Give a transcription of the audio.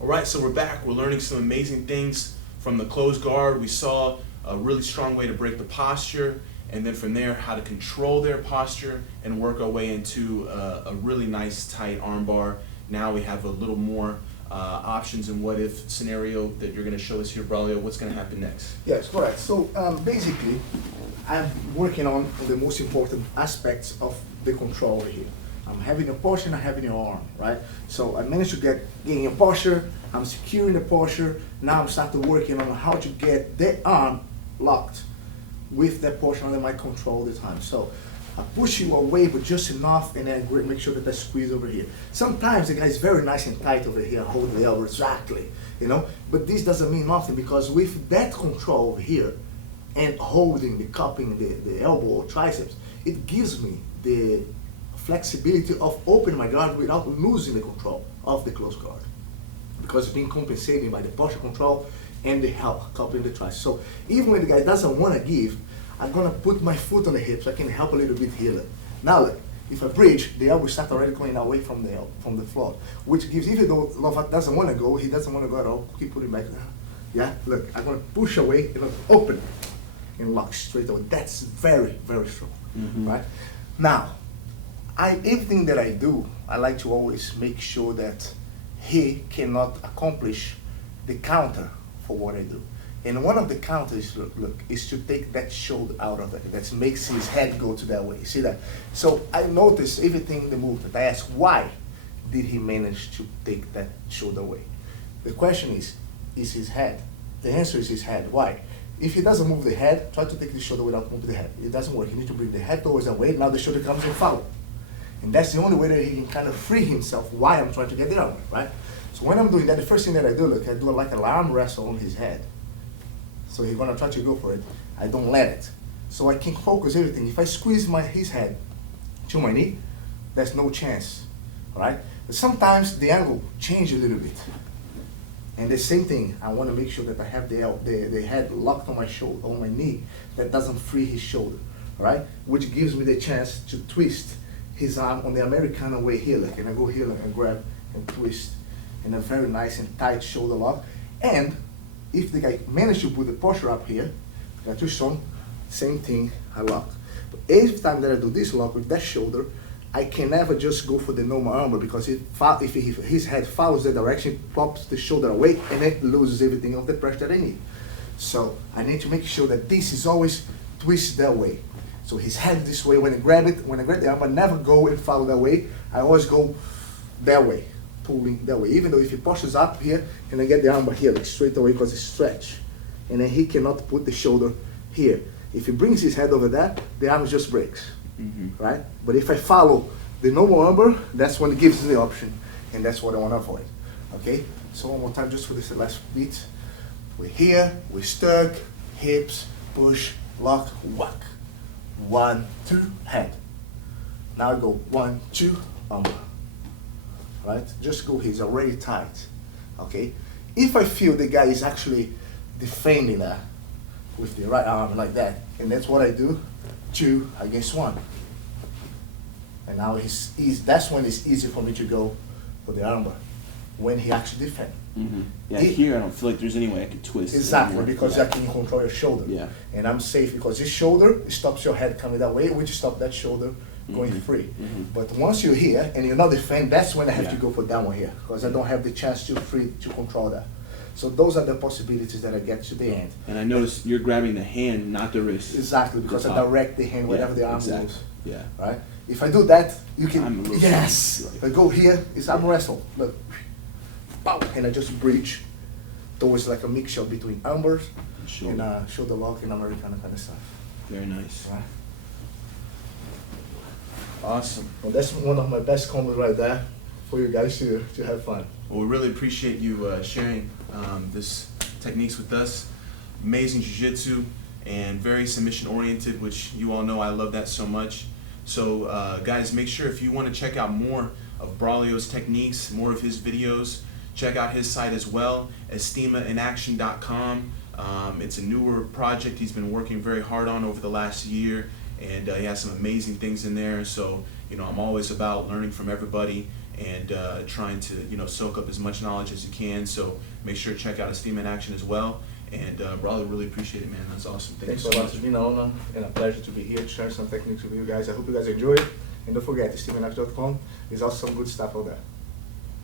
All right, so we're back. We're learning some amazing things from the closed guard. We saw a really strong way to break the posture, and then from there, how to control their posture and work our way into a really nice tight armbar. Now we have a little more options and what if scenario that you're going to show us here, Braulio. What's going to happen next? Yes, correct. So basically, I'm working on the most important aspects of the control here. I'm having a posture and I'm having your arm, right? So I managed to gain your posture, I'm securing the posture, now I'm starting working on how to get the arm locked with that posture under my control all the time. So I push you away, but just enough, and then make sure that I squeeze over here. Sometimes the guy is very nice and tight over here, holding the elbow exactly, you know? But this doesn't mean nothing, because with that control over here, and holding the cupping, the elbow or triceps, it gives me the flexibility of opening my guard without losing the control of the closed guard, because it's being compensated by the posture control and the help coupling the triceps. So even when the guy doesn't want to give, I'm gonna put my foot on the hip so I can help a little bit here. Look. Now look, if I bridge, the elbow start already going away from the floor, which gives, even though Lovat doesn't want to go, he doesn't want to go at all, keep putting back. Yeah, look, I'm gonna push away and open and lock straight away. That's very, very strong, right? Now, everything that I do, I like to always make sure that he cannot accomplish the counter for what I do. And one of the counters, look, is to take that shoulder out of it. That makes his head go to that way. See that? So I notice everything in the movement. I ask, why did he manage to take that shoulder away? The question is his head? The answer is his head. Why? If he doesn't move the head, try to take the shoulder without moving the head. It doesn't work. You need to bring the head towards the way. Now the shoulder comes and follow. And that's the only way that he can kind of free himself why I'm trying to get the arm, right? So when I'm doing that, the first thing that I do, look, I do like an arm wrestle on his head. So he's gonna try to go for it. I don't let it. So I can focus everything. If I squeeze his head to my knee, there's no chance, all right? But sometimes the angle changes a little bit. And the same thing, I wanna make sure that I have the head locked on my shoulder, on my knee, that doesn't free his shoulder, all right? Which gives me the chance to twist his arm on the Americana way here, like, and I go here and grab and twist in a very nice and tight shoulder lock. And if the guy managed to put the posture up here, got too strong, same thing, I lock. But every time that I do this lock with that shoulder, I can never just go for the normal armbar, because if his head follows the direction, it pops the shoulder away, and it loses everything of the pressure that I need. So I need to make sure that this is always twist that way. So his head this way, when I grab the armbar, never go and follow that way. I always go that way, pulling that way. Even though if he pushes up here, and I get the armbar here, like straight away, because it's stretch. And then he cannot put the shoulder here. If he brings his head over there, the arm just breaks, right? But if I follow the normal armbar, that's when it gives me the option, and that's what I want to avoid, okay? So one more time, just for this last beat. We're here, we're stuck, hips, push, lock, whack. 1, 2, head. Now I go 1, 2, armbar. Right? Just go, he's already tight, okay? If I feel the guy is actually defending that with the right arm like that, and that's what I do, 2 against 1. And now that's when it's easy for me to go for the armbar, when he actually defends. Yeah, here I don't feel like there's any way I could twist. Exactly, because I can control your shoulder. Yeah. And I'm safe, because this shoulder stops your head coming that way, which stops that shoulder going free. But once you're here and you're not defending, that's when I have to go for that one here, because I don't have the chance to control that. So those are the possibilities that I get to the end. And I notice you're grabbing the hand, not the wrist. Exactly, because I direct the hand wherever the arm goes. Yeah. Right? If I do that, you can, yes. If I go here, it's arm wrestle. Look, pow, and I just bridge towards like a mixture between armbars and shoulder lock and Americana kind of stuff. Very nice. Right? Awesome. Well, that's one of my best combos right there for you guys to have fun. Well, we really appreciate you sharing this techniques with us. Amazing jiu-jitsu and very submission oriented, which you all know I love that so much. So guys, make sure if you want to check out more of Braulio's techniques, more of his videos, check out his site as well, EstimaInAction.com. It's a newer project he's been working very hard on over the last year, and he has some amazing things in there. So, you know, I'm always about learning from everybody and trying to soak up as much knowledge as you can. So make sure to check out Estima in action as well. And Braulio, really appreciate it, man. That's awesome. Thanks so much. It's been an honor and a pleasure to be here to share some techniques with you guys. I hope you guys enjoy it. And don't forget, JiuJitsu.com. There's also some good stuff out there.